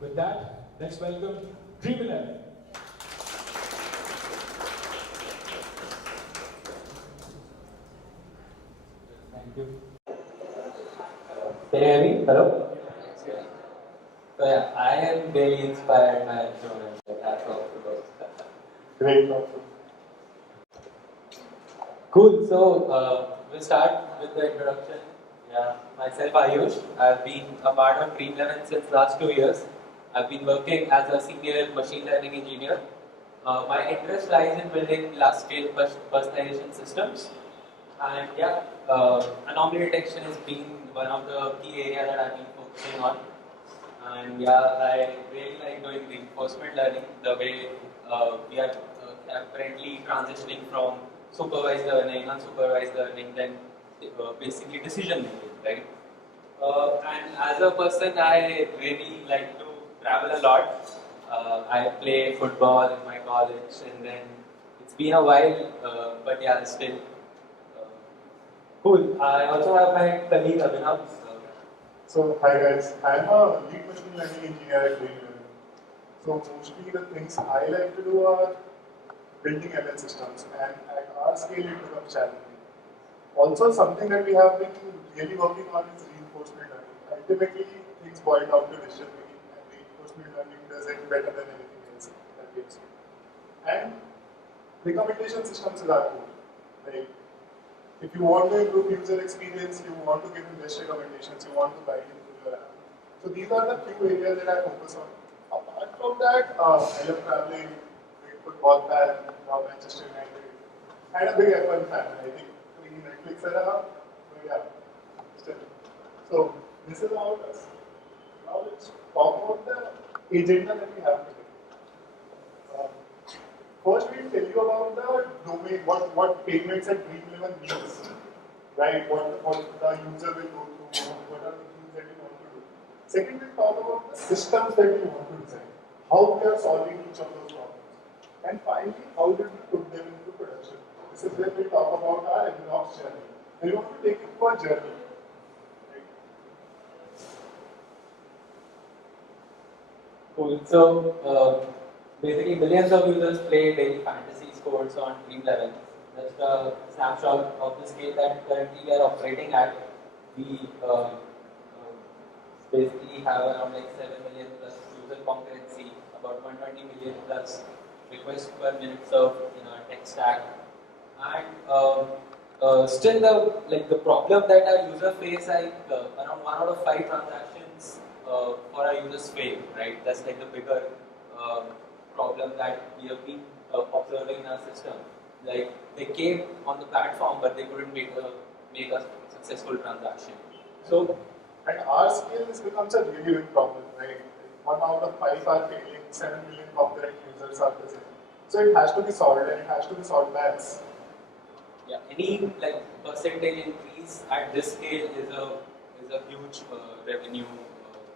With that, let's welcome Dream 11. Thank you. Can you hear me? Hello? So yeah, I am really inspired by Jonas. That's all. Great. Cool. So we'll start with the introduction. Yeah, myself Ayush. I've been a part of Dream 11 since last 2 years. I've been working as a senior machine learning engineer. My interest lies in building large-scale personalization systems. And yeah, anomaly detection has been one of the key areas that I've been focusing on. And yeah, I really like doing reinforcement learning, the way we are currently transitioning from supervised learning, unsupervised learning, then basically decision making, right? And as a person, I really like to travel a lot. I play football in my college, and then it's been a while, but yeah, still. Uh, cool. I also have my colleague Abhinav. So, hi guys, I'm a lead machine learning engineer at Green. So, mostly the things I like to do are building ML systems, and at our scale, it becomes challenging. Also, something that we have been really working on is reinforcement learning. Ultimately, things boil down to decision making, and reinforcement learning does it better than anything else that we have seen. And recommendation systems is our goal. Like, if you want to improve user experience, you want to give him best recommendations, you want to guide him through your app. So these are the few areas that I focus on. Apart from that, I love traveling, great football fan, now Manchester United. And a big F1 fan, I think pre-Netflix era, but yeah, still. So this is about us. Now let's talk about the agenda that we have today. Um, First, we'll tell you about the domain, what payments at Dream 11 means, right? What the user will go through, what are the things that you want to do. Second, we'll talk about the systems that you want to design, how we are solving each of those problems. And finally, how did we put them into production? This is where we talk about our MLOps journey. We want to take it for a journey. Right? Cool. So basically, millions of users play daily fantasy scores on Dream 11. Just a snapshot of the scale that currently we are operating at. We basically have around like 7 million plus user concurrency, about 120 million plus requests per minute served in our tech stack. And still, the problem that our user face, like around 1 out of 5 transactions for our users fail, right? That's like the bigger uh, problem that we have been observing in our system. Like they came on the platform, but they couldn't make a successful transaction. So At our scale, this becomes a really big problem, right? 1 out of 5 are failing, 7 million concurrent users are present. So it has to be solved, and it has to be solved by us. yeah, any like percentage increase at this scale is a huge revenue improvement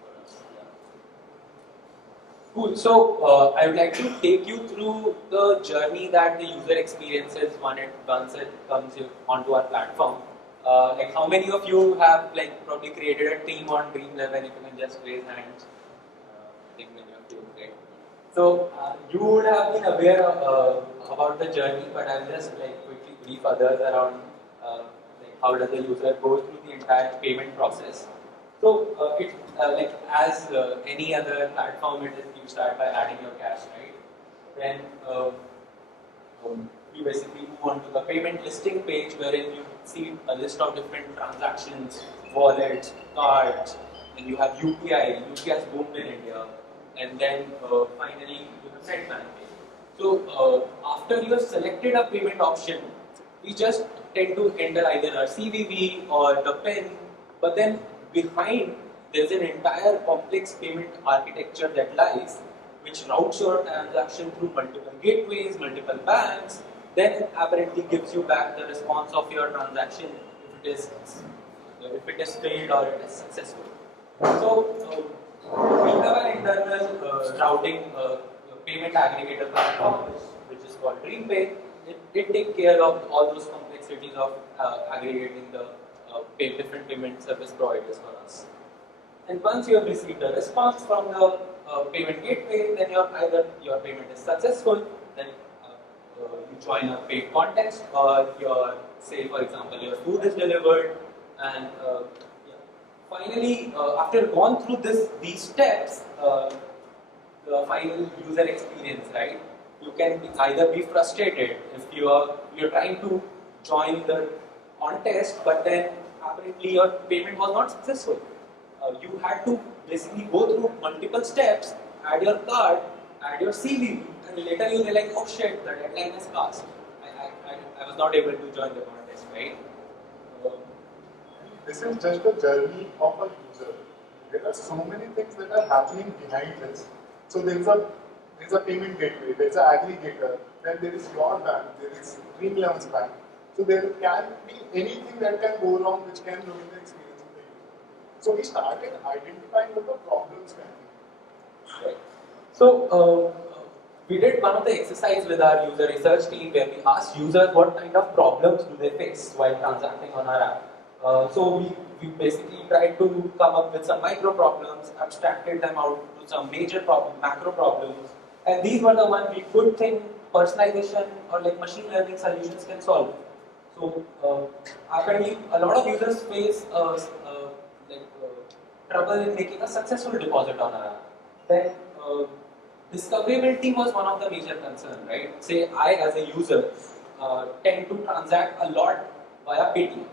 for us. Yeah. Cool. So I would like to take you through the journey that the user experiences once it comes onto our platform. Like how many of you have like probably created a team on Dream 11? If you can just raise hands. I think many of you, right? So you would have been aware about the journey, but I'll just like quickly brief others around like how does the user go through the entire payment process. So it like as any other platform, it is you start by adding your cash, right? Then you basically move on to the payment listing page, wherein you see a list of different transactions, wallets, cards, and you have UPI. UPI has boomed in India, and then finally you have net banking. So after you have selected a payment option, we just tend to enter either our CVV or the PIN, but then behind there's an entire complex payment architecture that lies, which routes your transaction through multiple gateways, multiple banks, then apparently gives you back the response of your transaction if it is failed or it is successful. So we have an internal routing payment aggregator platform which is called DreamPay. It takes care of all those complexities of aggregating the different payment service providers for us. And once you have received a response from the payment gateway, then either your payment is successful, then you join a paid context, or your, say for example, your food is delivered, and yeah. Finally, after gone through these steps, the final user experience, right? You can either be frustrated if you're trying to join the contest, but then apparently your payment was not successful. You had to basically go through multiple steps, add your card, add your CV, and later you realize, oh shit, the deadline is passed. I was not able to join the contest, right? This is just a journey of a user. There are so many things that are happening behind this. So there's a payment gateway, there's an aggregator, then there is your bank, there is Dream11's bank. So there can be anything that can go wrong which can ruin the experience of the user. So we started identifying what the problems can be. Right. So we did one of the exercise with our user research team where we asked users what kind of problems do they face while transacting on our app. So we basically tried to come up with some micro problems, abstracted them out to some major macro problems, and these were the ones we could think personalization or like machine learning solutions can solve. So apparently a lot of users face trouble in making a successful deposit on our app. Then discoverability was one of the major concerns, right? Say I as a user tend to transact a lot via Paytm.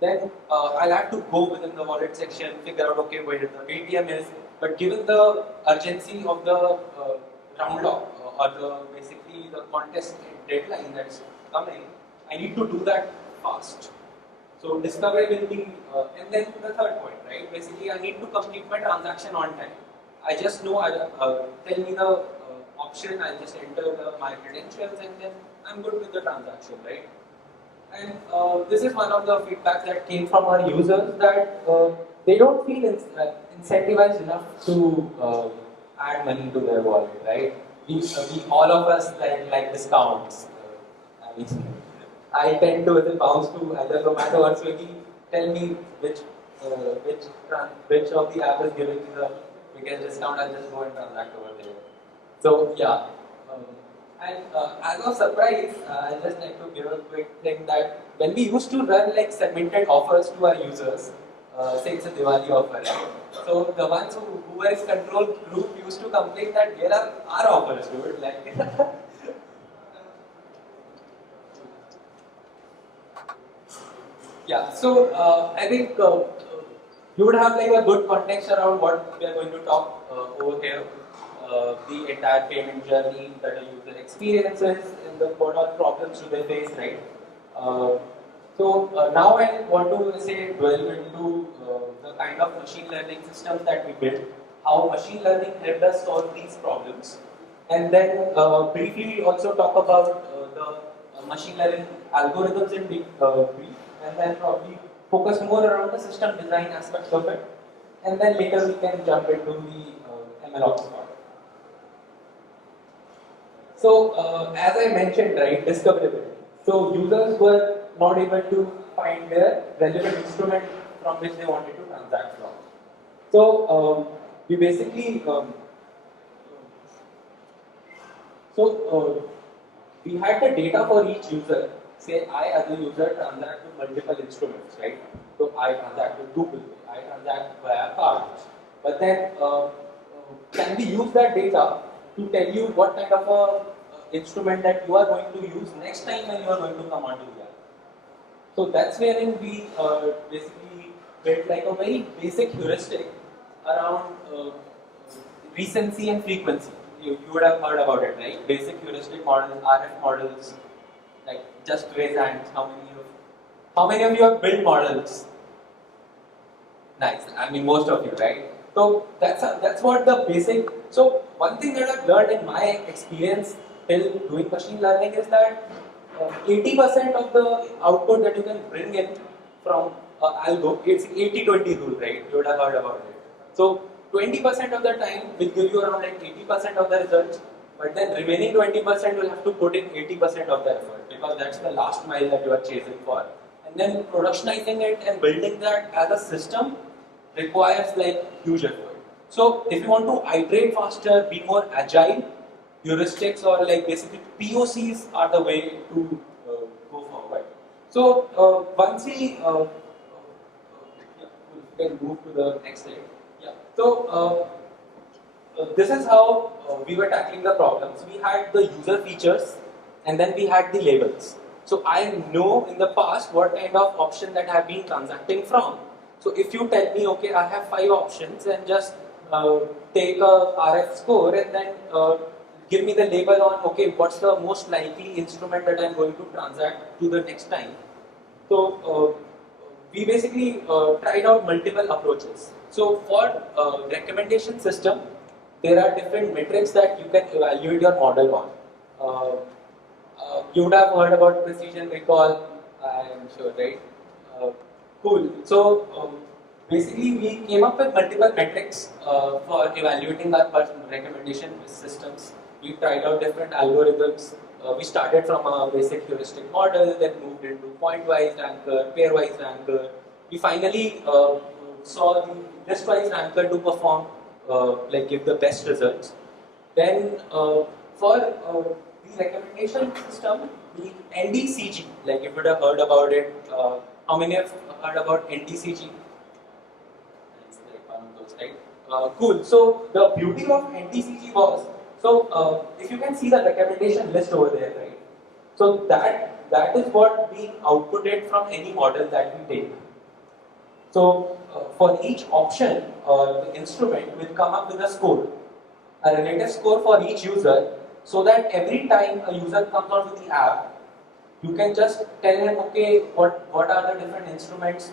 Then I'll have to go within the wallet section, figure out okay where the Paytm is. But given the urgency of the round lock or basically the contest deadline that's coming, I need to do that fast. So discoverability, and then the third point, right? Basically, I need to complete my transaction on time. I just know, tell me the option, I just enter my credentials, and then I'm good with the transaction, right? And this is one of the feedbacks that came from our users that they don't feel incentivized enough to add money to their wallet, right? We all of us like discounts. I tend to, with bounce to either Zomato or Swiggy, tell me which of the app is giving me the biggest discount. I'll just go and transact over there. So yeah. And as a surprise, I'll just like to give a quick thing that when we used to run like segmented offers to our users, say it's a Diwali offer, right? So the ones who were its control group used to complain that here are our offers, dude. Like, yeah. So I think you would have like a good context around what we are going to talk over here. The entire payment journey that a user experiences and what are problems do they face, right? Now I want to say dwell into the kind of machine learning systems that we built, how machine learning helped us solve these problems, and then briefly also talk about the machine learning algorithms in brief, and then probably focus more around the system design aspects of it, and then later we can jump into the MLOps part. So, as I mentioned, right, discoverability. So, users were not able to find their relevant instrument from which they wanted to transact from. So, we basically, we had the data for each user. Say, I as a user transact with multiple instruments, right? So, I transact with Google Pay, I transact via cards. But then, can we use that data to tell you what kind of a instrument that you are going to use next time when you are going to come onto the app? So that's wherein we basically built like a very basic heuristic around recency and frequency. You would have heard about it, right? Basic heuristic models, RF models, like just raise hands. How many of you have built models? Nice. I mean, most of you, right? So that's what the basic. So one thing that I've learned in my experience till doing machine learning is that 80% of the output that you can bring in from algo, it's 80-20 rule, right? You would have heard about it. So 20% of the time will give you around like 80% of the results, but then remaining 20% will have to put in 80% of the effort because that's the last mile that you are chasing for. And then productionizing it and building that as a system requires like huge effort. So if you want to iterate faster, be more agile, heuristics or like basically POCs are the way to go forward. So once we yeah, we can move to the next slide. Yeah. So this is how we were tackling the problems. We had the user features and then we had the labels. So I know in the past what kind of option that I have been transacting from. So if you tell me, okay, I have 5 options and just take a RF score and then give me the label on, okay, what's the most likely instrument that I'm going to transact to the next time. So we basically tried out multiple approaches. So for recommendation system, there are different metrics that you can evaluate your model on. You would have heard about precision recall, I'm sure, right? Cool. So basically, we came up with multiple metrics for evaluating our recommendation systems. We tried out different algorithms. We started from a basic heuristic model, then moved into point-wise ranker, pair-wise ranker. We finally saw the list-wise ranker to perform, like give the best results. Then for the recommendation system, the NDCG, like if you would have heard about it, how many have heard about NDCG? It's like one of those, right? Cool. So the beauty of NDCG was, so if you can see the recommendation list over there, right? So that is what we outputted from any model that we take. So for each option, the instrument will come up with a score, a relative score for each user, so that every time a user comes onto the app, you can just tell him, okay, what are the different instruments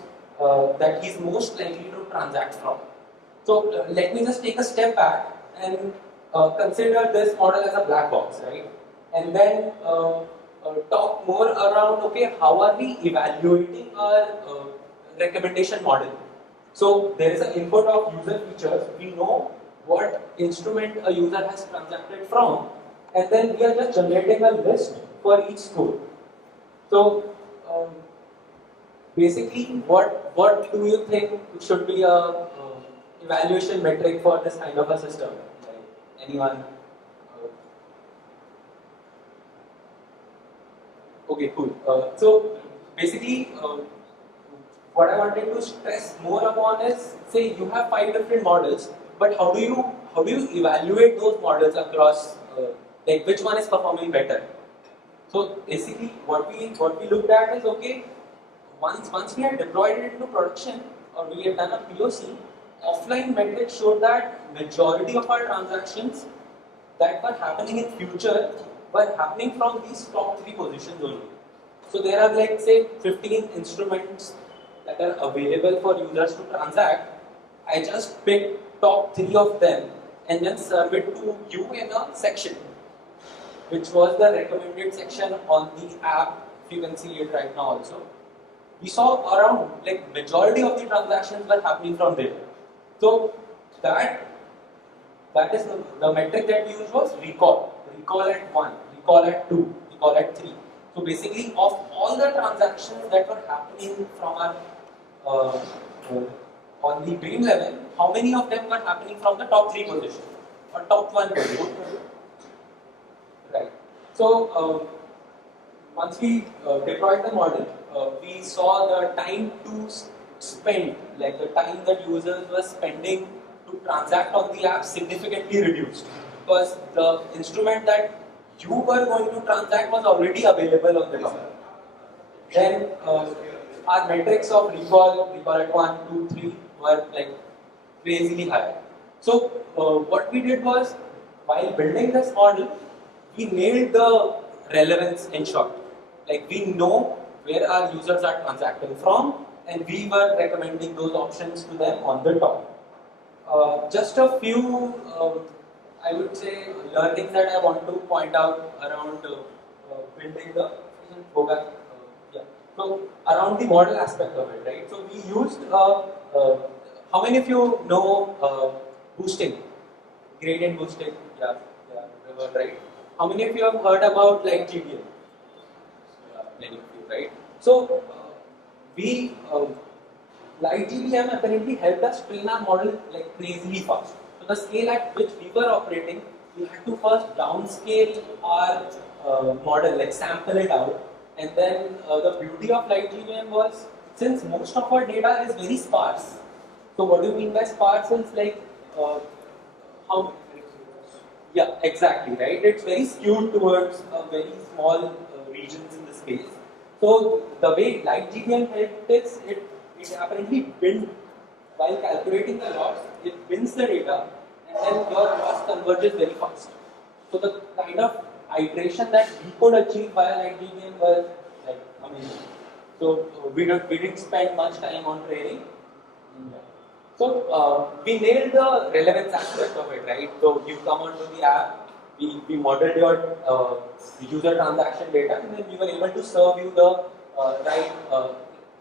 that he's most likely to transact from. So let me just take a step back and consider this model as a black box, right? And then talk more around, okay, how are we evaluating our recommendation model? So there is an input of user features. We know what instrument a user has transacted from, and then we are just generating a list for each score. So basically, what do you think should be a evaluation metric for this kind of a system? Like anyone? Okay, cool. So basically, what I wanted to stress more upon is, say you have 5 different models, but how do you evaluate those models across? Like which one is performing better? So basically, what we looked at is, okay, once we had deployed it into production or we had done a POC, offline metrics showed that majority of our transactions that were happening in future were happening from these top 3 positions only. So there are like say 15 instruments that are available for users to transact. I just picked top 3 of them and then serve it to you in a section, which was the recommended section on the app. If you can see it right now also. We saw around like majority of the transactions were happening from there. So that is the metric that we used was recall. Recall at 1, recall at 2, recall at 3. So basically of all the transactions that were happening from our on the dream level, how many of them were happening from the top 3 position or top 1 position? Right. So once we deployed the model, we saw the time to spend, like the time that users were spending to transact on the app significantly reduced, because the instrument that you were going to transact was already available on the top. Then our metrics of recall at 1, 2, 3 were like crazily high. So what we did was, while building this model, we nailed the relevance in short. Like we know where our users are transacting from, and we were recommending those options to them on the top. Just a few, I would say, learnings that I want to point out around building the yeah. So around the model aspect of it, right? So we used. How many of you know boosting, gradient boosting? Yeah, right. How many of you have heard about like GDL? Many of you, right? So we light GBM apparently helped us train our model like crazily fast. So the scale at which we were operating, we had to first downscale our model, like sample it out, and then the beauty of light GBM was, since most of our data is very sparse. So what do you mean by sparse? Is like how? Yeah, exactly, right? It's very skewed towards very small regions in the space. So the way light GBM helped is it apparently built, while calculating the loss, it bins the data and then your loss converges very fast. So the kind of iteration that we could achieve via light GBM was like amazing. So we didn't spend much time on training. So we nailed the relevance aspect of it, right? So you come onto the app, we modeled your user transaction data, and then we were able to serve you the right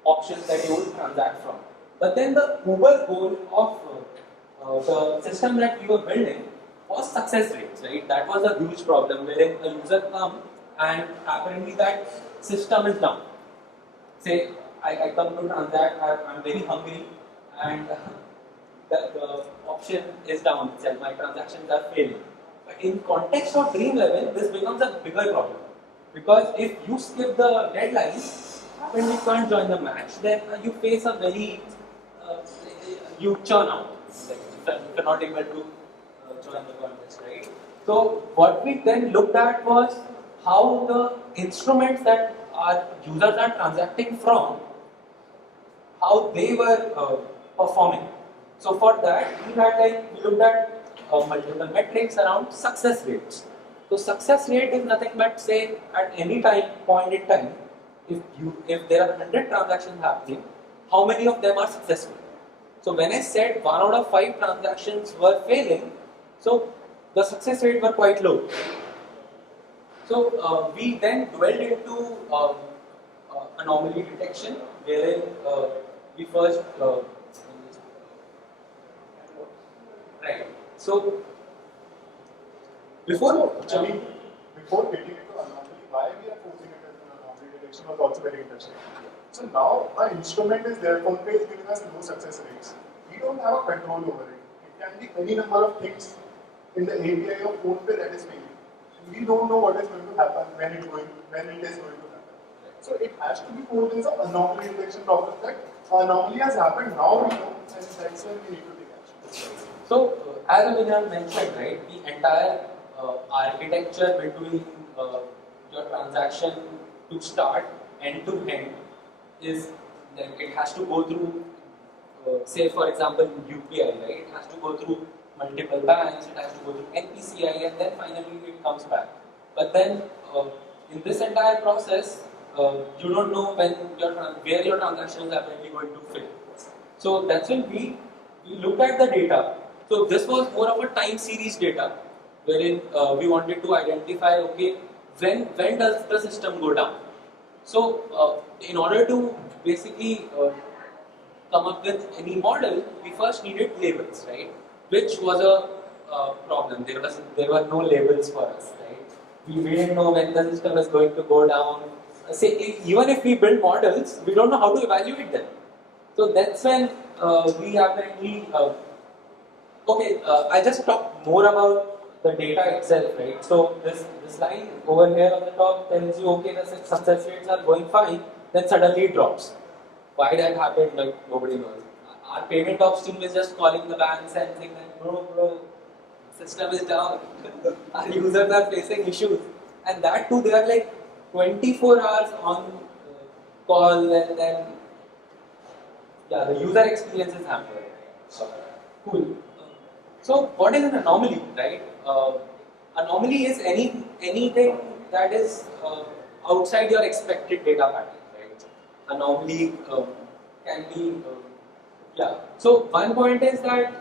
options that you would transact from. But then the uber goal of the system that we were building was success rates, right? That was a huge problem wherein a user comes and apparently that system is down. Say I come to transact, I'm very hungry, and the option is down itself, my transactions are failing. But in context of Dream level, this becomes a bigger problem. Because if you skip the deadline, when you can't join the match, then you face a very, you churn out. Like, if you're not able to join the contest, right? So what we then looked at was how the instruments that our users are transacting from, how they were performing. So for that, we looked at multiple metrics around success rates. So success rate is nothing but, say, at any point in time, if there are 100 transactions happening, how many of them are successful? So when I said 1 out of 5 transactions were failing, so the success rate were quite low. So we then dwelled into anomaly detection, wherein we first right. So before getting into anomaly, why we are posing it as an anomaly detection was also very interesting. So now our instrument is there, PhonePe is giving us low success rates. We don't have a control over it. It can be any number of things in the API of PhonePe that is failing. We don't know what is going to happen when it is going to happen. So it has to be posed as an anomaly detection problem that anomaly has happened, now we know, and that's when we need to take action. So, as Abhinav mentioned, right, the entire architecture between your transaction to start end to end is like it has to go through, say for example, UPI, right? It has to go through multiple banks, it has to go through NPCI, and then finally it comes back. But then, in this entire process, you don't know where your transaction is apparently going to fail. So that's when we looked at the data. So this was more of a time series data, wherein we wanted to identify, okay, when does the system go down? So in order to basically come up with any model, we first needed labels, right? Which was a problem. There were no labels for us, right? We didn't know when the system is going to go down. Even if we build models, we don't know how to evaluate them. So that's when we apparently I just talk more about the data itself, right? So this line over here on the top tells you, okay, the success rates are going fine, then suddenly it drops. Why that happened, like nobody knows. Our payment ops team is just calling the banks and saying that, bro, system is down. Our users are facing issues, and that too they are like 24 hours on call, and then the user experience is hampered. Cool. So what is an anomaly, right? Anomaly is anything that is outside your expected data pattern, right? Anomaly can be, So one point is that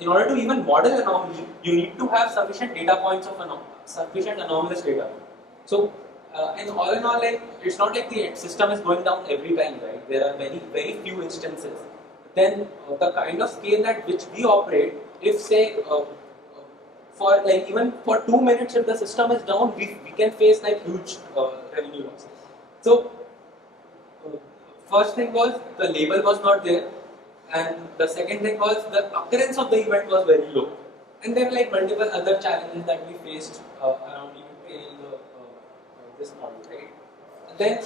in order to even model anomaly, you need to have sufficient data points of sufficient anomalous data. So and all in all, like it's not like the system is going down every time, right? There are very few instances. Then the kind of scale at which we operate, if say for like even for 2 minutes, if the system is down, we can face like huge revenue losses. So first thing was the label was not there. and the second thing was the occurrence of the event was very low. And there were like multiple other challenges that we faced around even training this model, right? And then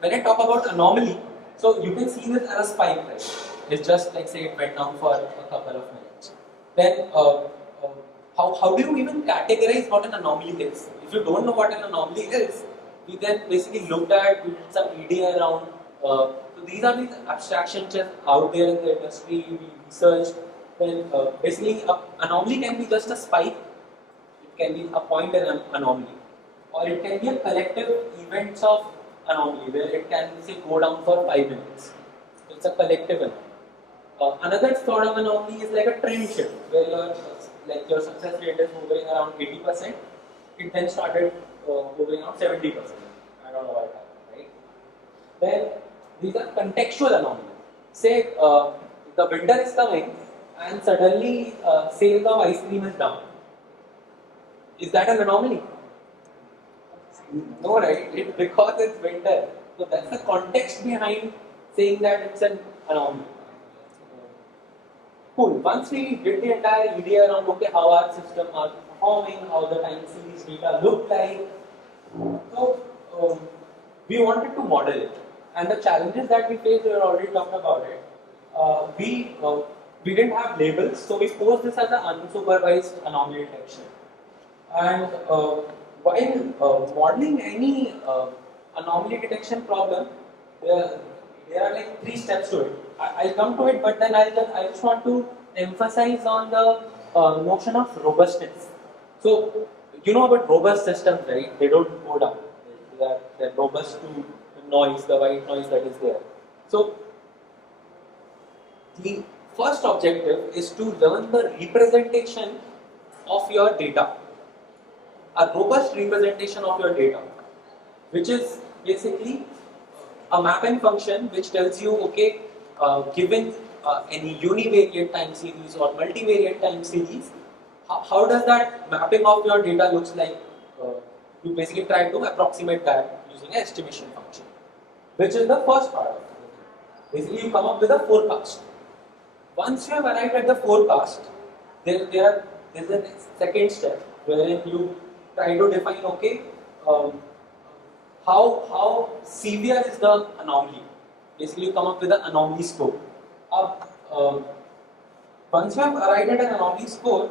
when I talk about anomaly, so you can see this as a spike, right? It's just like say it went down for a couple of minutes. Then how do you even categorize what an anomaly is? If you don't know what an anomaly is, we then basically looked at, we did some EDA around. So these are these abstractions just out there in the industry. We researched. Then basically, an anomaly can be just a spike. It can be a point in an anomaly, or it can be a collective events of anomaly where it can say go down for 5 minutes. So it's a collective anomaly. Another sort of anomaly is like a trend shift where your success rate is hovering around 80%. It then started hovering around 70%. I don't know what happened, right? Then these are contextual anomalies. Say the winter is coming and suddenly sales of ice cream is down. Is that an anomaly? No, right? Because it's winter. So that's the context behind saying that it's an anomaly. Cool. Once we did the entire idea around okay how our system are performing, how the time series data look like, so we wanted to model it. And the challenges that we faced, we already talked about it. We didn't have labels, so we posed this as an unsupervised anomaly detection. And while modeling any anomaly detection problem, there are like 3 steps to it. I'll come to it, but then I just want to emphasize on the notion of robustness. So you know about robust systems, right? They don't go down. They're robust to the noise, the white noise that is there. So the first objective is to learn the representation of your data. A robust representation of your data, which is basically a mapping function which tells you, okay, given any univariate time series or multivariate time series, how does that mapping of your data looks like? You basically try to approximate that using an estimation function, which is the first part of it. Basically, you come up with a forecast. Once you have arrived at the forecast, there's a second step wherein you try to define, okay, how severe is the anomaly. Basically, you come up with an anomaly score. Once you have arrived at an anomaly score,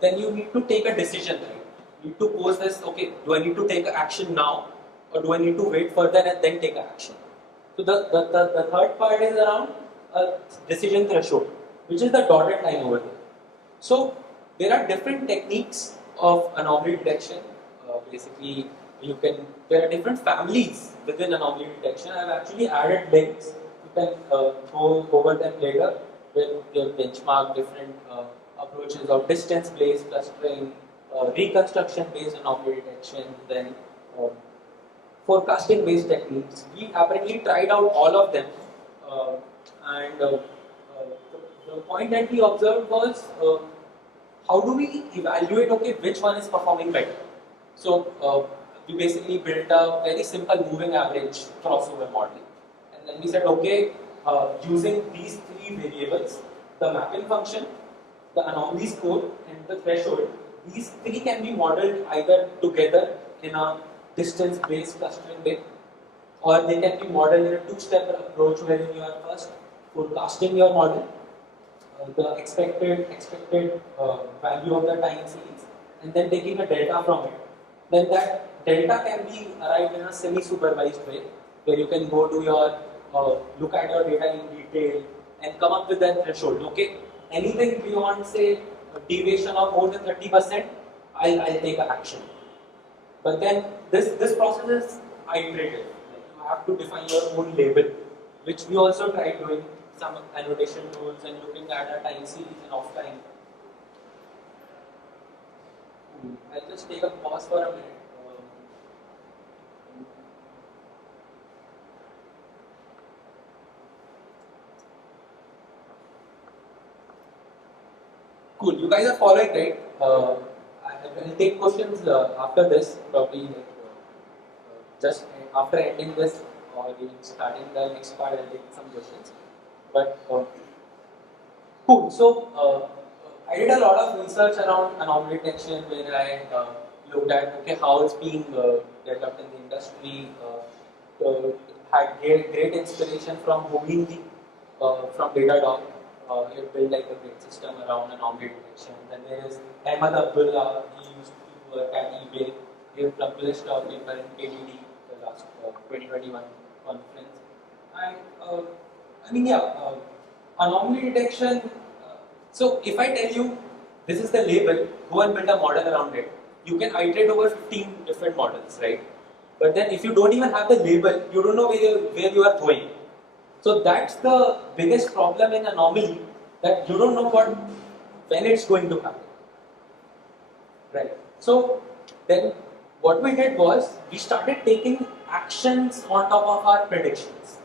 then you need to take a decision, right? You need to pose this, okay, do I need to take action now or do I need to wait further and then take action? So the third part is around a decision threshold, which is the dotted line over there. So there are different techniques of anomaly detection. Basically, there are different families within anomaly detection. I've actually added links. You can go over them later, where they benchmark different approaches of distance-based clustering, reconstruction-based anomaly detection, then forecasting-based techniques. We apparently tried out all of them, and the point that we observed was how do we evaluate, okay, which one is performing better? So we basically built a very simple moving average crossover model, and then we said, okay, using these 3 variables, the mapping function, the anomaly score, and the threshold, these 3 can be modeled either together in a distance-based clustering way, or they can be modeled in a 2-step approach wherein you are first forecasting your model, the expected value of the time series, and then taking a delta from it. Then that delta can be arrived in a semi-supervised way, where you can go to your look at your data in detail and come up with that threshold. Okay, anything beyond say a deviation of more than 30%, I'll take an action. But then this process is iterative. Like you have to define your own label, which we also tried doing some annotation tools and looking at a time series and offline. I'll just take a pause for a minute. Cool, you guys are following, right? I'll take questions after this, probably just after ending this or even starting the next part, I'll take some questions. But Cool. So I did a lot of research around anomaly detection where I looked at okay how it's being developed in the industry. Had great inspiration from Houdini from Datadog. He built like a great system around anomaly detection. Then there is Ahmed Abdullah. He used to work at eBay. He published a paper in KDD the last 2021 conference. And I mean, yeah, anomaly detection. So if I tell you this is the label, go and build a model around it. You can iterate over 15 different models, right? But then if you don't even have the label, you don't know where you are going. So that's the biggest problem in anomaly, that you don't know when it's going to happen. Right. So then what we did was we started taking actions on top of our predictions.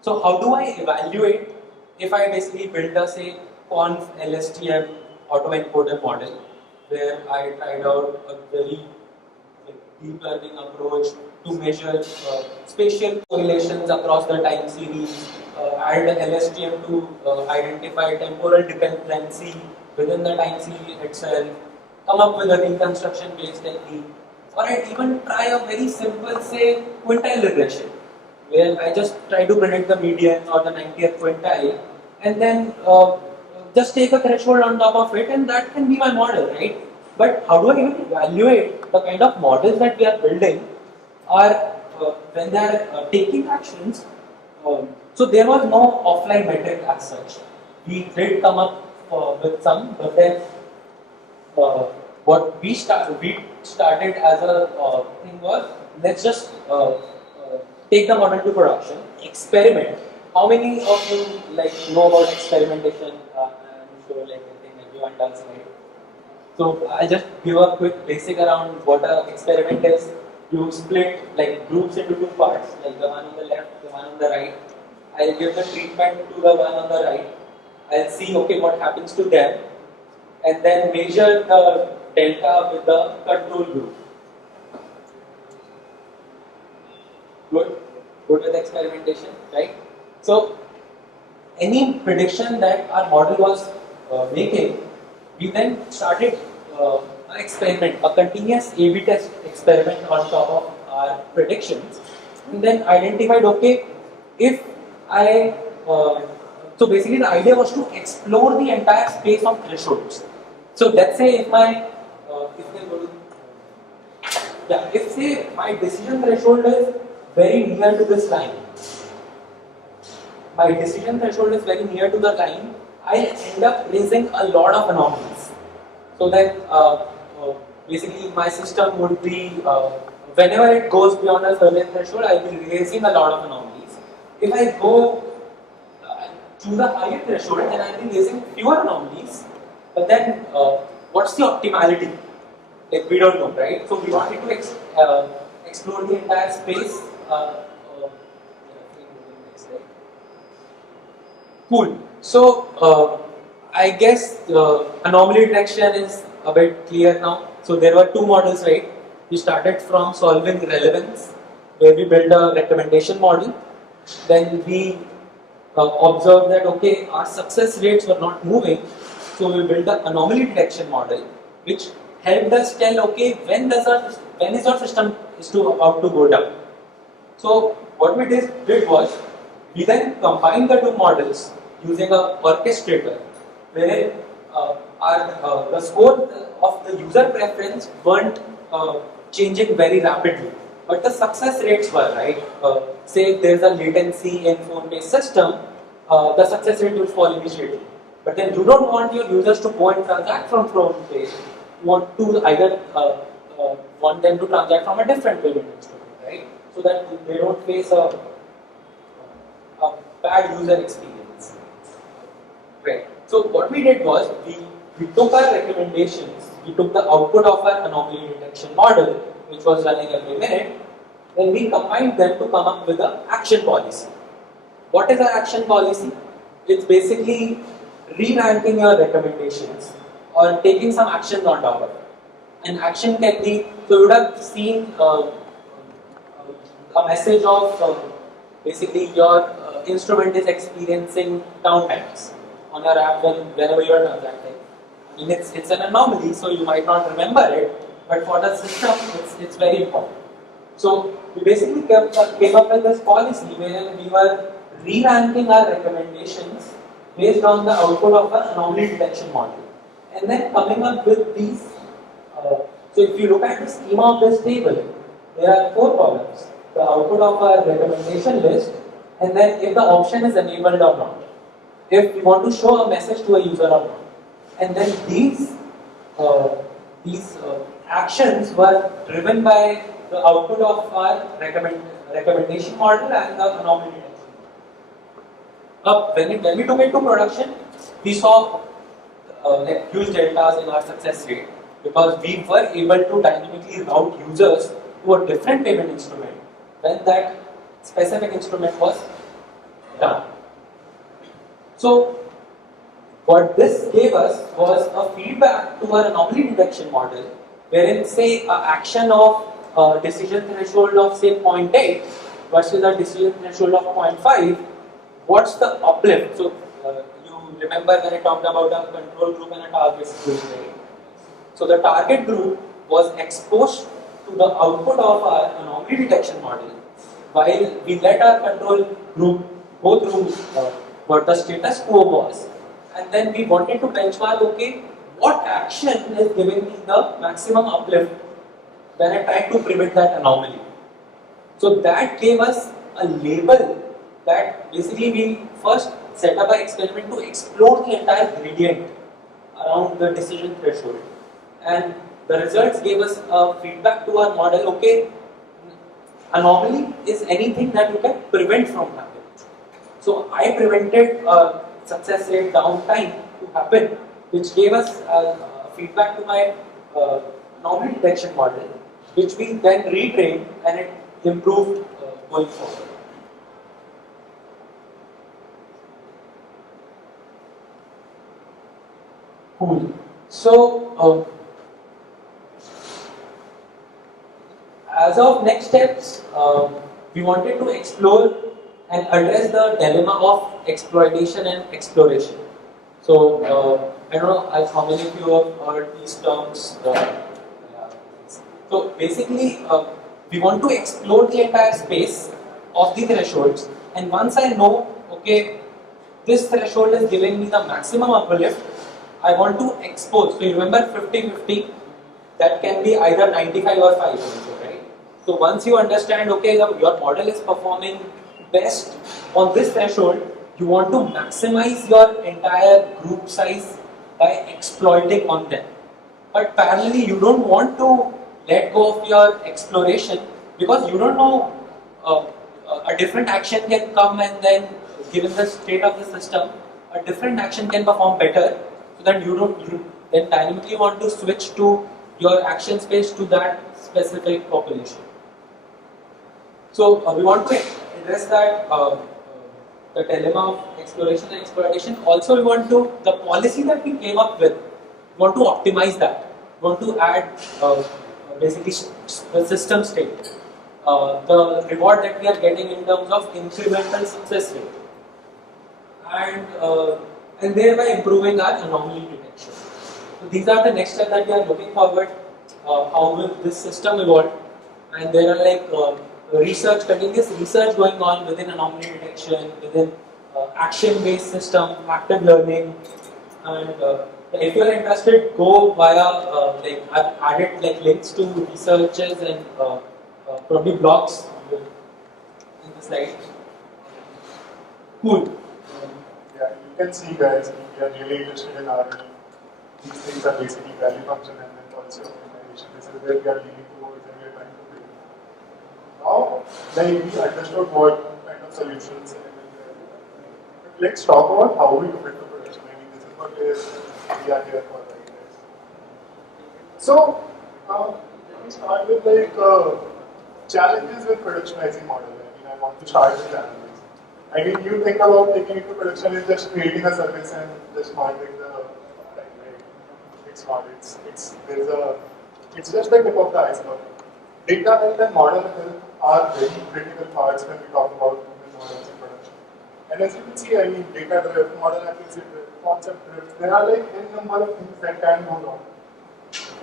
So how do I evaluate if I basically build a say conf LSTM autoencoder model where I tried out a very deep learning approach to measure spatial correlations across the time series, add LSTM to identify temporal dependency within the time series itself, come up with a reconstruction based technique, or I'd even try a very simple say quintile regression where I just try to predict the median or the 90th quintile and then just take a threshold on top of it and that can be my model, right? But how do I even evaluate the kind of models that we are building are when they are taking actions? So there was no offline metric as such. We did come up with some, but then what we started as a thing was let's just take the model to production, experiment. How many of you like know about experimentation? I'm sure like I think everyone does, right? So I'll just give a quick basic around what an experiment is. You split like groups into two parts, like the one on the left, the one on the right. I'll give the treatment to the one on the right. I'll see okay what happens to them, and then measure the delta with the control group. Good with experimentation, right? So any prediction that our model was making, we then started an experiment, a continuous A/B test experiment on top of our predictions, and then identified okay if I so basically the idea was to explore the entire space of thresholds. So let's say if my if say my decision threshold is very near to this line, my decision threshold is very near to the line, I'll end up raising a lot of anomalies. So that basically my system would be, whenever it goes beyond a certain threshold, I'll be raising a lot of anomalies. If I go choose a higher threshold, then I'll be raising fewer anomalies. But then what's the optimality? Like we don't know, right? So we wanted to explore the entire space. Cool. So I guess anomaly detection is a bit clear now. So there were two models, right? We started from solving relevance, where we built a recommendation model. Then we observed that okay, our success rates were not moving, so we built an anomaly detection model, which helped us tell okay when is our system about to go down. So what we did was we then combined the two models using an orchestrator, wherein the score of the user preference weren't changing very rapidly, but the success rates were, right? Say if there's a latency in phone-based system, the success rate will fall immediately. But then you don't want your users to go and transact from phone-based. You want to either want them to transact from a different payment instrument, right? So that they don't face a bad user experience. Right. So what we did was we took our recommendations, we took the output of our anomaly detection model, which was running every minute, then we combined them to come up with an action policy. What is an action policy? It's basically revamping your recommendations or taking some actions on top of it. An action can be, so you would have seen a message of basically your instrument is experiencing downtimes, on your app whenever you are transacting. I mean, it's an anomaly, so you might not remember it, but for the system, it's very important. So we basically came up with this policy where we were re-ranking our recommendations based on the output of an anomaly detection model, and then coming up with these. So if you look at the schema of this table, there are 4 columns: the output of our recommendation list, and then if the option is enabled or not, if we want to show a message to a user or not, and then these actions were driven by the output of our recommendation model and the anomaly detection. When we took it to production, we saw like huge deltas in our success rate because we were able to dynamically route users to a different payment instrument when that specific instrument was done. So what this gave us was a feedback to our anomaly detection model, wherein say an action of decision threshold of say 0.8 versus a decision threshold of 0.5, what's the uplift? So you remember when I talked about a control group and a target group, right? So the target group was exposed to the output of our anomaly detection model, while we let our control group go through what the status quo was, and then we wanted to benchmark, okay, what action is giving me the maximum uplift when I tried to prevent that anomaly. So that gave us a label that basically we first set up an experiment to explore the entire gradient around the decision threshold. And the results gave us a feedback to our model, okay, anomaly is anything that you can prevent from happening. So I prevented success rate downtime to happen, which gave us feedback to my anomaly detection model, which we then retrained and it improved going forward. Cool. So as of next steps, we wanted to explore and address the dilemma of exploitation and exploration. So I don't know how many of you have heard these terms. So basically, we want to explore the entire space of the thresholds, and once I know, okay, this threshold is giving me the maximum uplift, I want to expose. So you remember 50-50, that can be either 95 or 5 also, right? So once you understand, okay, your model is performing best on this threshold, you want to maximize your entire group size by exploiting on them. But parallelly, you don't want to let go of your exploration because you don't know a different action can come, and then given the state of the system, a different action can perform better. So that you then dynamically want to switch to your action space to that specific population. So we want to address that the dilemma of exploration and exploitation. Also, we want to the policy that we came up with. We want to optimize that. We want to add basically the system state, the reward that we are getting in terms of incremental success rate, and thereby improving our anomaly detection. So these are the next steps that we are looking forward. How will this system evolve? And there are like continuous research going on within anomaly detection, within action-based system, active learning, and if you are interested, go via I've added like links to researches and probably blogs in the slide. Cool. Yeah, you can see, guys, we are really interested in R&D. These things are basically value function and then policy optimization. This is where we are leaning towards and we are trying to build. Now, like we understood what kind of solutions and let's talk about how we put it to production. I mean, this is what we are here for, right, guys? So, let me start with like challenges with productionizing model. I mean, I want to start with challenges. I mean, you think about taking it to production is just creating a service and just monitoring the uptime, right? It's not. It's just the tip of the iceberg. Data health and model health are very critical parts when we talk about human models in production. And as you can see, I mean, data drift, model accuracy drift, concept drift, there are like n number of things that can go wrong.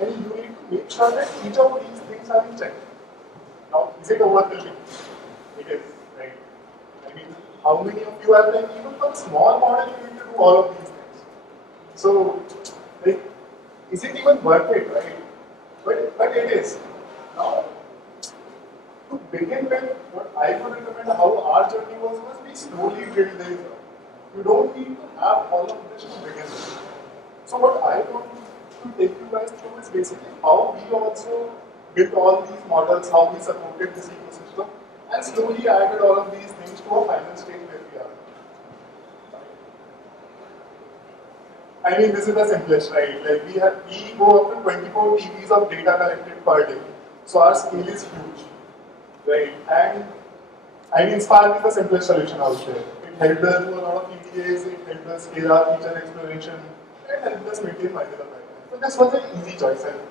And you need to make sure that each of these things are in check. Now, is it overwhelming? It is, right? I mean, how many of you are like, even for a small model, you need to do all of these things. So, like, is it even worth it, right? But it is. Now, to begin with, what I would recommend, how our journey was we slowly build this up. You don't need to have all of this to begin with. So what I want to take you guys through is basically how we also built all these models, how we supported this ecosystem, and slowly added all of these things to a final state where we are. I mean, this is the simplest, right? Like we go up to 24 TBs of data collected per day. So our scale is huge, right? And I mean, Spark is the simplest solution out there. It helped us do a lot of ETAs, it helped us scale our feature exploration, and helped us maintain multiple pipelines. So this was an easy choice, I think.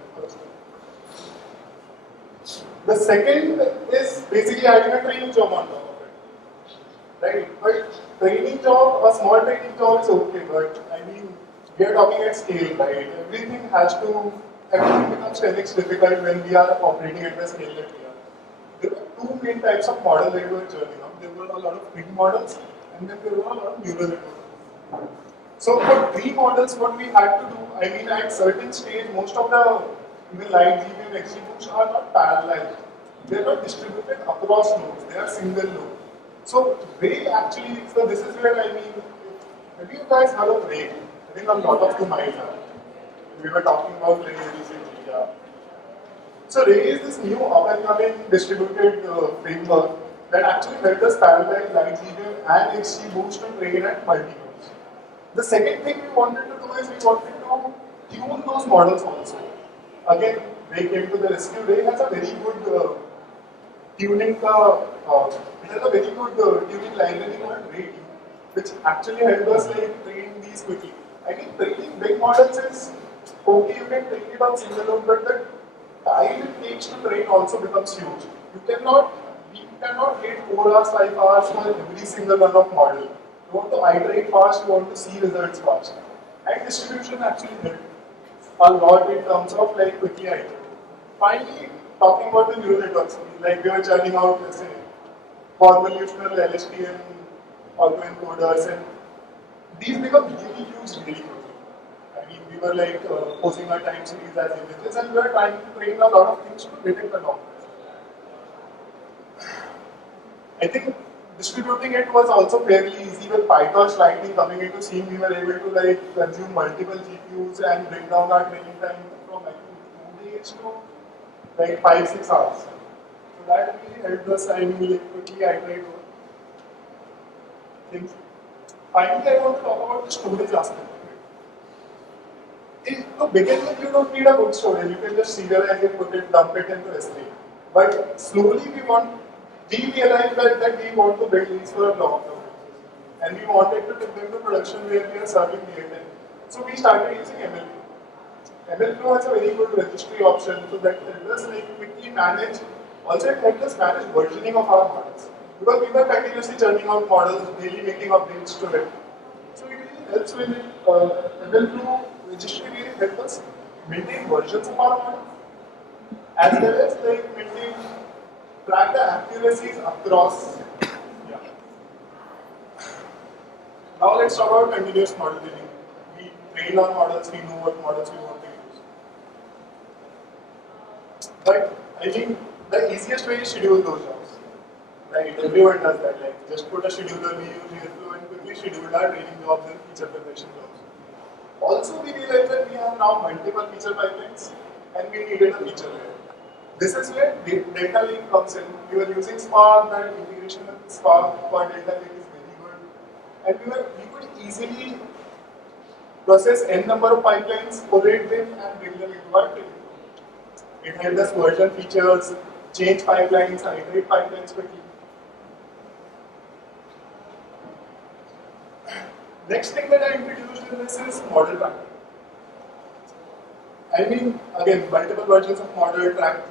The second is basically adding a training job on top of it, right? But training job, a small training job is okay, but I mean, we are talking at scale, right? Everything becomes 10x difficult when we are operating at the scale that we are. There were two main types of model that we were churning on. There were a lot of big models, and then there were a lot of neural networks. So for three models, what we had to do, I mean, at certain stage, most of the even light GPU and XGBoost are not parallel. They are not distributed across nodes. They are single node. So Ray actually, so this is where I mean, have you guys heard of Ray? I think a lot of you might have. We were talking about Ray recently, yeah. So Ray is this new up-and-coming distributed framework that actually helps us parallel light GPU and XGBoost to train at multi-nodes. The second thing we wanted to do is we wanted to tune those models also. Again, Ray came to the rescue. Ray has a very good tuning. It has a very good tuning library called Ray, which actually helps us like train these quickly. I mean, training big models is okay. You can train it on single node, but the time it takes to train also becomes huge. We cannot wait 4 hours, 5 hours for every single one of model. You want to iterate fast. You want to see results fast, and distribution actually helps a lot in terms of like quickly iterate. Finally, talking about the neural networks, like we were churning out, let's say, convolutional LSTM autoencoders, and these become really huge really quickly. I mean, we were like posing our time series as images, and we were trying to train a lot of things to detect anomalies. I think distributing it was also fairly easy with PyTorch Lightning coming into scene. We were able to like consume multiple GPUs and bring down our training time from I think 2 days to like 5-6 hours. So that really helped us. I mean, like, quickly iterate over things. Finally, I want to talk about the storage aspect of it. To begin with, you don't need a good storage. You can just serialize it, put it, dump it into S3. But slowly we realized that we want to build these for a long term. And we wanted to take them to production where we are serving real time. So we started using MLP. MLP has a very good registry option, so that helps us like quickly manage. Also, it helps us manage versioning of our models. Because we were continuously churning out models, daily making updates to it. So it really helps when ML2 registry really helps us maintain versions of our model, as well as like track the accuracies across. Yeah. Now let's talk about continuous model training. We train our models, we know what models we want to use. But I think the easiest way is schedule those jobs. Right, everyone does that. Like, just put a scheduler, we use Airflow and quickly schedule our training jobs and feature preparation jobs. Also, we realized that we have now multiple feature pipelines and we needed a feature layer. This is where Delta Lake comes in. We were using Spark, that integration with Spark for Delta Lake is very good. And we could easily process n number of pipelines, collate them, and bring them into our training. It helped us version features, change pipelines, iterate pipelines quickly. Next thing that I introduced in this is model tracking. I mean, again, multiple versions of model track.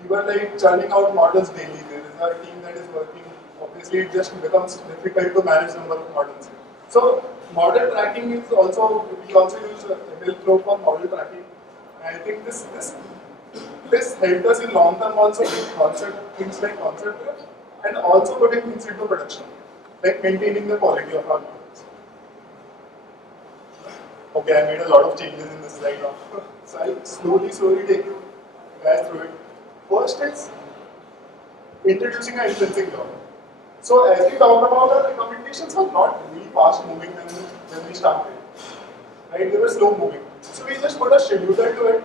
We were like churning out models daily. There is a team that is working obviously it just becomes difficult to manage number of models. So model tracking is also, we also use MLOps for model tracking. And I think this helped us in long term also with things like concept graph, and also putting things into production, like maintaining the quality of our models. Okay, I made a lot of changes in this slide now. So I'll slowly take you guys through it. First is introducing an intrinsic job. So as we talked about, our recommendations were not really fast moving when we started. Right? They were slow moving. So we just put a scheduler to it,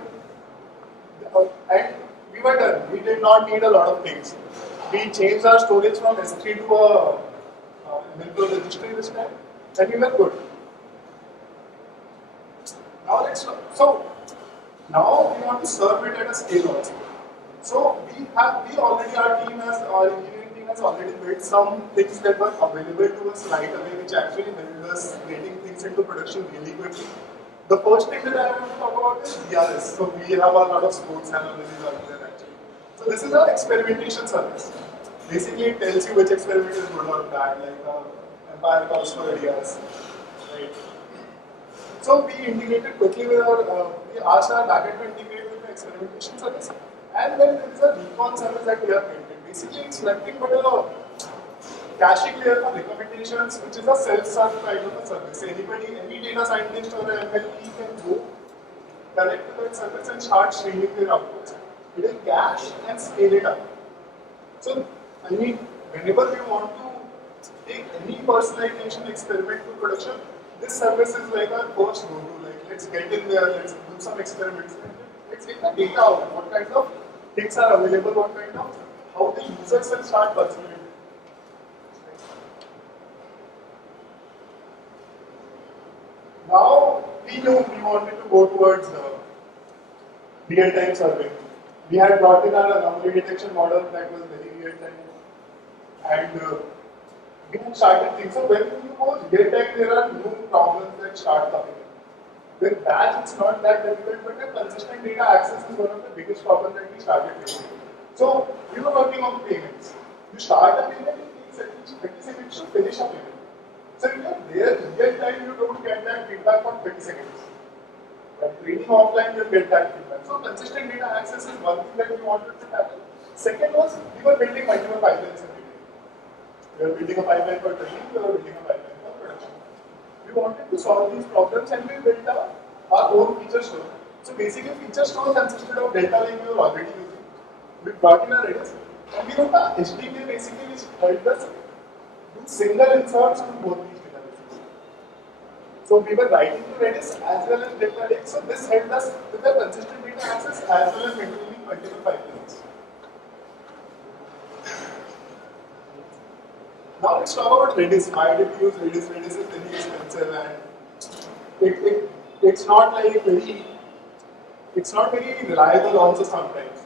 and we were done. We did not need a lot of things. We changed our storage from S3 to a MLOps registry this time, and we were good. Now we want to serve it at a scale also. So our engineering team has already built some things that were available to us right away, which actually helped us getting things into production really quickly. The first thing that I want to talk about is DRS. So we have a lot of sports analysis out there actually. So this is our experimentation service. Basically, it tells you which experiment is good or bad, like Empire calls for DRS, right? So we integrated quickly with we asked our backend to integrate with the experimentation service, and then there is a recon service that we have built. Basically, it's nothing but a caching layer for recommendations, which is a self-serve kind of a service. Any data scientist or an MLP can go connect to that service and start streaming their outputs. It will cache and scale it up. So, whenever we want to take any personalization experiment to production, this service is like our first go-to. Like, let's get in there, let's do some experiments. Let's get the data out. What kind of things are available? How the users will start personalizing. Now we knew we wanted to go towards real-time serving. We had brought in our anomaly detection model that was very real-time, and we had started things. So when you go real-time, there are new problems that start coming in. With batch, it's not that difficult, but the consistent data access is one of the biggest problems that we started facing. So we were working on payments. You start a payment, it takes at least 30 seconds to finish a payment. So if you're there real time, you don't get that feedback for 20 seconds. When training offline, you'll get that feedback. So consistent data access is one thing that we wanted to tackle. Second was, we were building multiple pipelines every day. We were building a pipeline for training, we were building a pipeline for production. We wanted to solve these problems, and we built our own feature store. So basically, feature store consisted of data like we were already using. We brought in a Redis, and we wrote a HTML basically which helped us do single inserts on both these databases. So we were writing to Redis as well as data lake. So this helped us with the consistent data access as well as maintaining multiple pipelines. Now let's talk about Redis. Why did we use Redis? Redis is very expensive, and it's not very reliable also sometimes.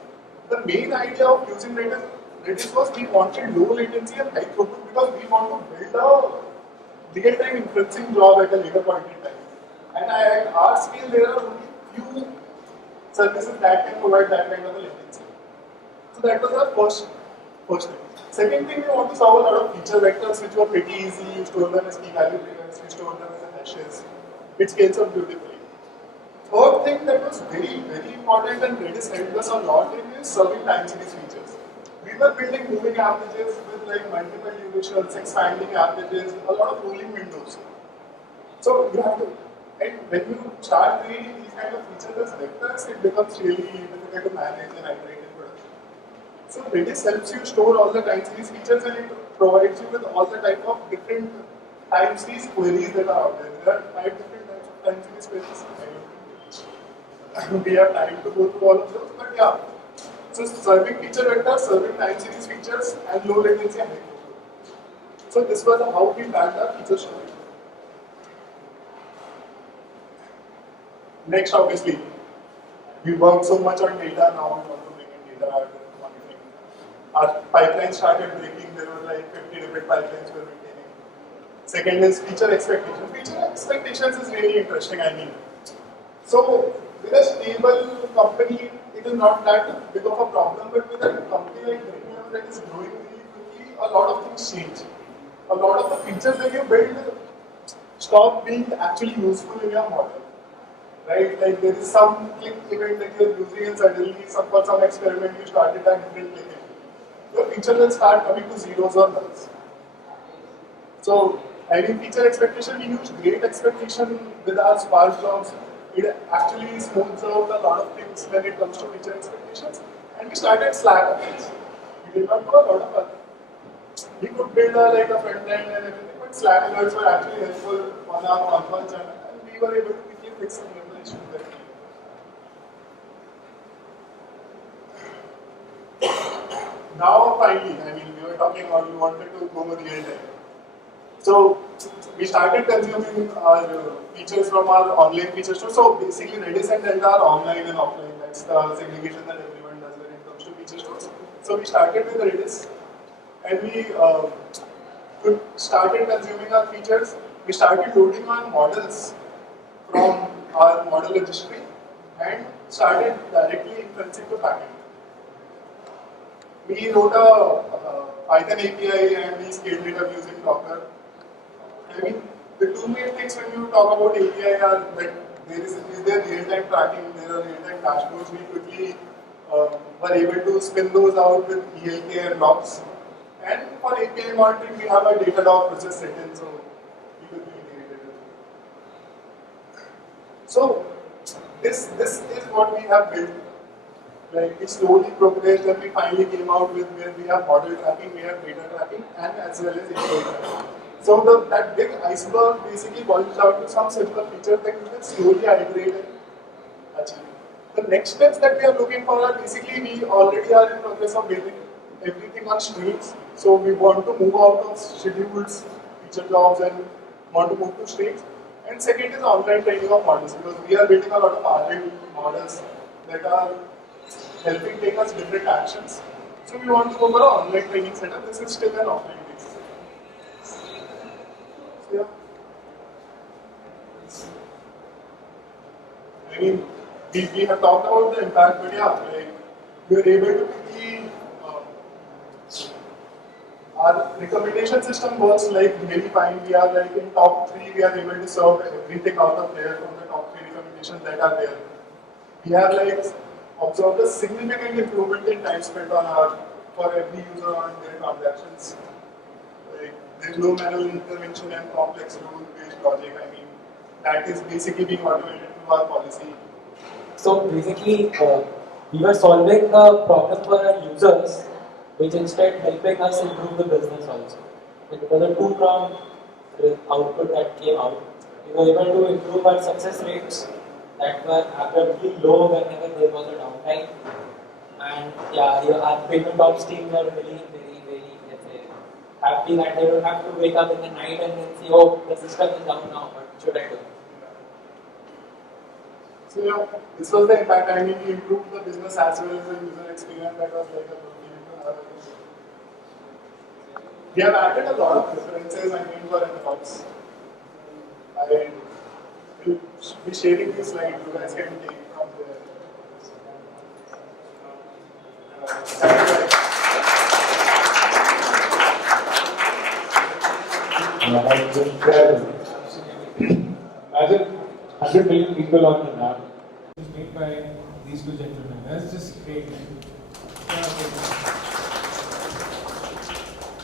The main idea of using Redis was we wanted low latency and high throughput because we want to build a real-time inferencing job at a later point in time. And at our scale, there are only few services that can provide that kind of a latency. So that was our first thing. Second thing, we want to solve a lot of feature vectors which were pretty easy. You store them as key value pairs, you store them as hashes. It scales up beautifully. Third thing that was very, very important and Redis helped us a lot in is serving time series features. We were building moving averages with like multiple universals, expanding averages, a lot of rolling windows. So you have to, and when you start creating these kind of features as vectors, it becomes really difficult to manage and iterate in production. So Redis helps you store all the time series features, and it provides you with all the type of different time series queries that are out there. There are 5 different types of time series queries. We have time to go through all of those, but yeah. So serving feature vectors, serving time series features, and low latency and high throughput. So this was how we planned our feature story. Next, obviously, we worked so much on data. Now we want to bring in data out and monitoring. Our pipeline started breaking. There were like 50 different pipelines we were maintaining. Second is feature expectations. Feature expectations is really interesting. So with a stable company, it is not that big of a problem, but with a company like Dreamweaver that is growing really quickly, a a lot of things change. A lot of the features that you build stop being actually useful in your model. Right? Like there is some click event that you're using and suddenly for some experiment you started that different click event. Your feature will start coming to zeros or nulls. So having feature expectation, we use great expectation with our sparse jobs. It actually smooths out a lot of things when it comes to feature expectations. And we started Slack updates. We did not do a lot of work. We could build like a front end and everything, but Slack alerts were actually helpful on our conference channel, and we were able to quickly fix some of the issues that we had. Now, finally, I mean, we were talking about we wanted to go real time. So, we started consuming our features from our online feature store. So, basically, Redis and Delta are online and offline. That's the segregation that everyone does when it comes to feature stores. So, we started with Redis. And we started consuming our features. We started loading our models from our model registry and started directly inferencing to backend. We wrote a Python API and we scaled it up using Docker. I mean, the two main things when you talk about API are that is there real-time tracking, there are real-time dashboards. We quickly were able to spin those out with ELK and logs. And for API monitoring, we have a Datadog process set in, so we could be integrated. So this is what we have built. Like we slowly progressed, and we finally came out with where we have model tracking, we have data tracking, and as well as API tracking. So that big iceberg basically boils down to some simple features that you can slowly iterate and achieve. The next steps that we are looking for are basically we already are in progress of building everything on streams. So we want to move out of scheduled feature jobs and want to move to streams. And second is online training of models, because we are building a lot of RL models that are helping take us different actions. So we want to go for an online training setup. This is still an offline base. So yeah. I mean, we have talked about the impact, but yeah, like we are able to quickly our recommendation system works like really fine. We are like in top 3, we are able to serve everything out of there from the top 3 recommendations that are there. We have like observed a significant improvement in time spent on our for every user on their transactions. Like there's no manual intervention and complex rule-based logic. I mean, that is basically being automated through our policy. So basically, we were solving the problem for our users, which instead helping us improve the business also. It was a two-pronged output that came out. We were able to improve our success rates that were abruptly low whenever there was a downtime. And yeah, our payment ops teams are really, let's say, happy that they don't have to wake up in the night and then see, oh, the system is down now, what should I do? So yeah, this was the impact. I mean, we improved the business as well as the user experience. That was like a we have added a lot of references, I mean, for MLOps. I will be sharing this slide. You guys can take from there. That's incredible. Imagine 100 million people on an app. It's made by these two gentlemen. That's just great.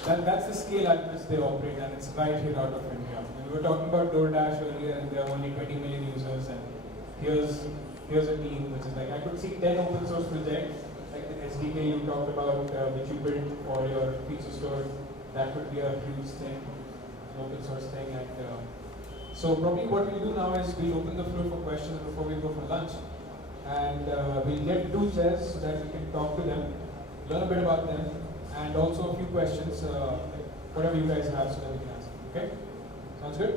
That's the scale at which they operate, and it's right here out of India. We were talking about DoorDash earlier, and there are only 20 million users, and here's a team which is like, I could see 10 open source projects, like the SDK you talked about, which you built for your pizza store. That would be a huge thing, an open source thing. And so probably what we'll do now is we'll open the floor for questions before we go for lunch, and we'll get 2 chairs so that we can talk to them, learn a bit about them, and also a few questions, whatever you guys have, so that we can answer. Okay? Sounds good?